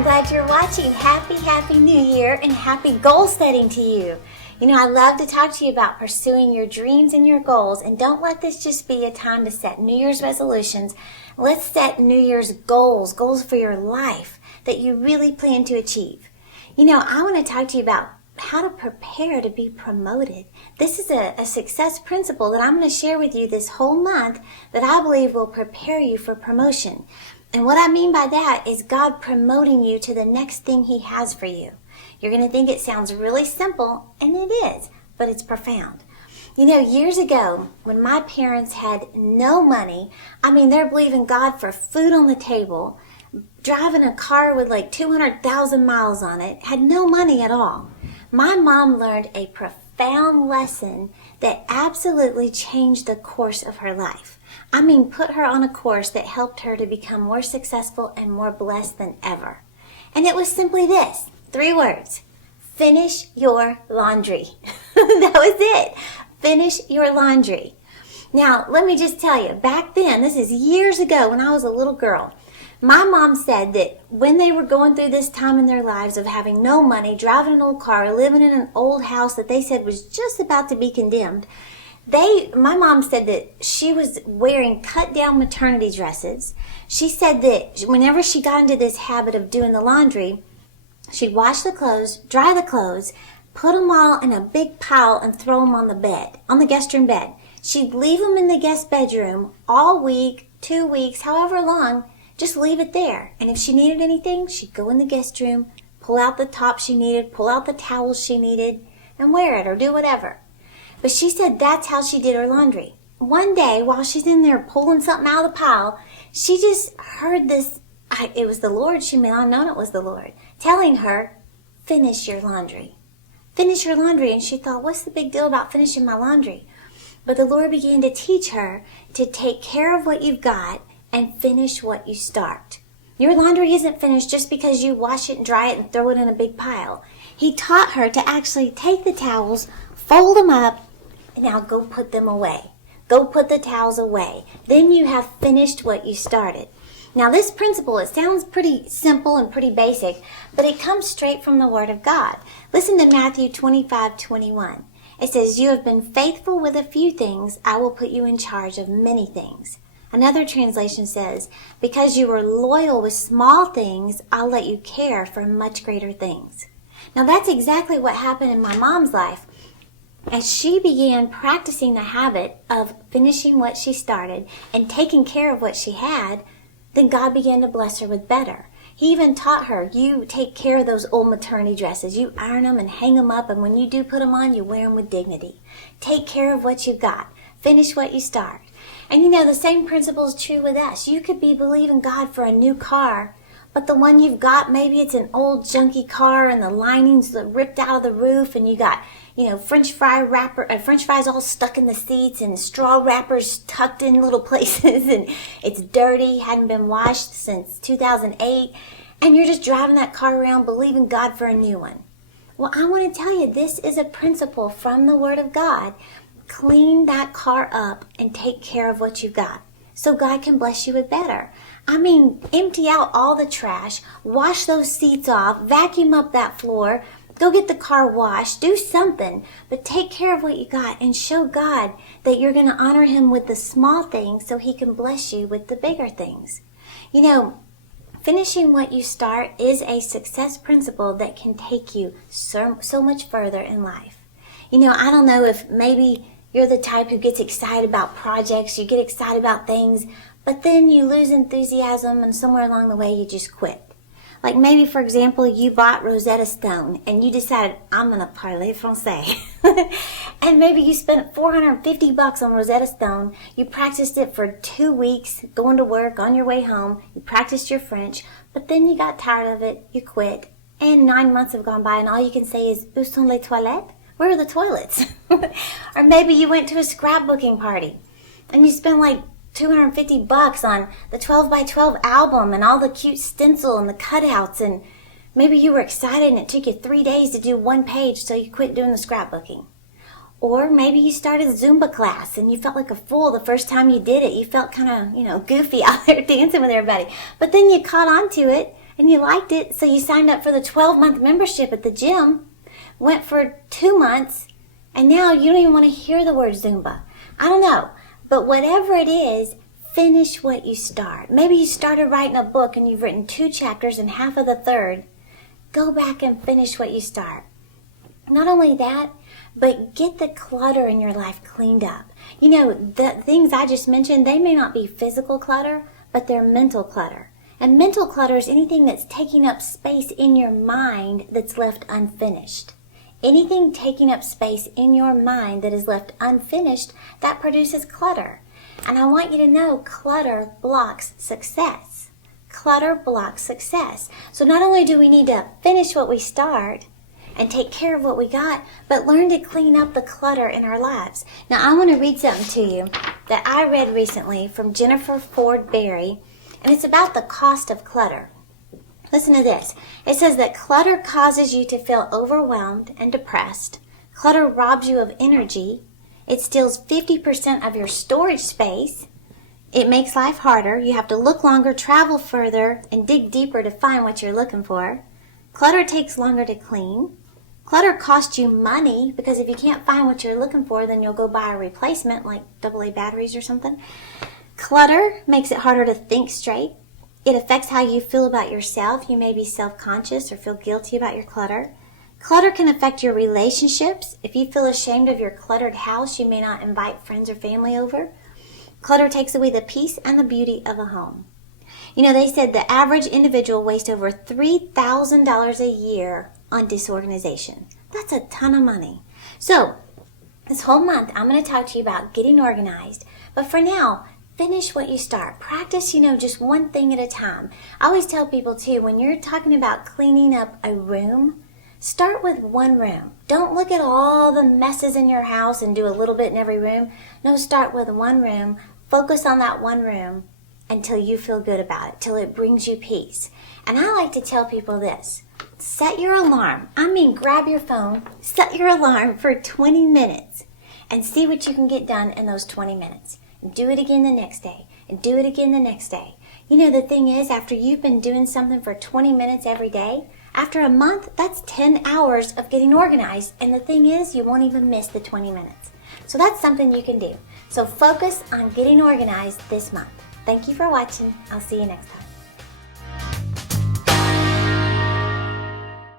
I'm glad you're watching. Happy New Year and happy goal setting to you. You know, I love to talk to you about pursuing your dreams and your goals, and don't let this just be a time to set New Year's resolutions. Let's set New Year's goals for your life that you really plan to achieve. You know, I want to talk to you about how to prepare to be promoted. This is a success principle that I'm going to share with you this whole month that I believe will prepare you for promotion. And what I mean by that is God promoting you to the next thing He has for you. You're going to think it sounds really simple, and it is, but it's profound. You know, years ago, when my parents had no money, they're believing God for food on the table, driving a car with like 200,000 miles on it, had no money at all. My mom learned a profound lesson that absolutely changed the course of her life. Put her on a course that helped her to become more successful and more blessed than ever. And it was simply this, 3 words: finish your laundry. That was it. Finish your laundry. Now, let me just tell you, back then, this is years ago when I was a little girl, my mom said that when they were going through this time in their lives of having no money, driving an old car, living in an old house that they said was just about to be condemned, my mom said that she was wearing cut-down maternity dresses. She said that whenever she got into this habit of doing the laundry, she'd wash the clothes, dry the clothes, put them all in a big pile and throw them on the bed, on the guest room bed. She'd leave them in the guest bedroom all week, 2 weeks, however long, just leave it there. And if she needed anything, she'd go in the guest room, pull out the top she needed, pull out the towels she needed, and wear it or do whatever. But she said that's how she did her laundry. One day, while she's in there pulling something out of the pile, she just heard this, it was the Lord, she may not have known it was the Lord, telling her, finish your laundry. Finish your laundry. And she thought, what's the big deal about finishing my laundry? But the Lord began to teach her to take care of what you've got and finish what you start. Your laundry isn't finished just because you wash it and dry it and throw it in a big pile. He taught her to actually take the towels, fold them up, and now go put them away. Go put the towels away. Then you have finished what you started. Now this principle, it sounds pretty simple and pretty basic, but it comes straight from the Word of God. Listen to Matthew 25:21. It says, you have been faithful with a few things, I will put you in charge of many things. Another translation says, because you were loyal with small things, I'll let you care for much greater things. Now that's exactly what happened in my mom's life. As she began practicing the habit of finishing what she started and taking care of what she had, then God began to bless her with better. He even taught her, you take care of those old maternity dresses. You iron them and hang them up, and when you do put them on, you wear them with dignity. Take care of what you've got. Finish what you start. And you know, the same principle is true with us. You could be believing God for a new car, but the one you've got, maybe it's an old junky car and the linings ripped out of the roof, and you got, French fries all stuck in the seats and straw wrappers tucked in little places, and it's dirty, hadn't been washed since 2008, and you're just driving that car around believing God for a new one. Well, I want to tell you, this is a principle from the Word of God. Clean that car up and take care of what you've got so God can bless you with better. Empty out all the trash, wash those seats off, vacuum up that floor, go get the car washed, do something, but take care of what you got and show God that you're going to honor Him with the small things so He can bless you with the bigger things. You know, finishing what you start is a success principle that can take you so much further in life. You know, I don't know if maybe you're the type who gets excited about projects, you get excited about things, but then you lose enthusiasm and somewhere along the way you just quit. Like maybe, for example, you bought Rosetta Stone and you decided, I'm going to parler français. And maybe you spent $450 on Rosetta Stone. You practiced it for 2 weeks, going to work, on your way home. You practiced your French, but then you got tired of it, you quit. And 9 months have gone by and all you can say is, où sont les toilettes? Where are the toilets? Or maybe you went to a scrapbooking party and you spent like $250 on the 12 by 12 album and all the cute stencil and the cutouts, and maybe you were excited and it took you 3 days to do 1 page, so you quit doing the scrapbooking. Or maybe you started Zumba class and you felt like a fool the first time you did it. You felt kind of, goofy out there dancing with everybody. But then you caught on to it and you liked it, so you signed up for the 12-month membership at the gym, went for 2 months, and now you don't even want to hear the word Zumba. I don't know, but whatever it is, finish what you start. Maybe you started writing a book and you've written 2 chapters and half of the third. Go back and finish what you start. Not only that, but get the clutter in your life cleaned up. You know, the things I just mentioned, they may not be physical clutter, but they're mental clutter. And mental clutter is anything that's taking up space in your mind that's left unfinished. Anything taking up space in your mind that is left unfinished, that produces clutter. And I want you to know clutter blocks success. Clutter blocks success. So not only do we need to finish what we start and take care of what we got, but learn to clean up the clutter in our lives. Now I want to read something to you that I read recently from Jennifer Ford Berry, and it's about the cost of clutter. Listen to this. It says that clutter causes you to feel overwhelmed and depressed. Clutter robs you of energy. It steals 50% of your storage space. It makes life harder. You have to look longer, travel further, and dig deeper to find what you're looking for. Clutter takes longer to clean. Clutter costs you money because if you can't find what you're looking for, then you'll go buy a replacement like AA batteries or something. Clutter makes it harder to think straight. It affects how you feel about yourself. You may be self-conscious or feel guilty about your clutter. Clutter can affect your relationships. If you feel ashamed of your cluttered house, you may not invite friends or family over. Clutter takes away the peace and the beauty of a home. You know, they said the average individual wastes over $3,000 a year on disorganization. That's a ton of money. So, this whole month, I'm going to talk to you about getting organized. But for now, finish what you start. Practice, just one thing at a time. I always tell people, too, when you're talking about cleaning up a room, start with one room. Don't look at all the messes in your house and do a little bit in every room. No, start with one room. Focus on that one room until you feel good about it, till it brings you peace. And I like to tell people this. Set your alarm. Grab your phone, set your alarm for 20 minutes and see what you can get done in those 20 minutes. Do it again the next day and do it again the next day. The thing is, after you've been doing something for 20 minutes every day, after a month, that's 10 hours of getting organized. And the thing is, you won't even miss the 20 minutes. So that's something you can do. So focus on getting organized this month. Thank you for watching. I'll see you next time.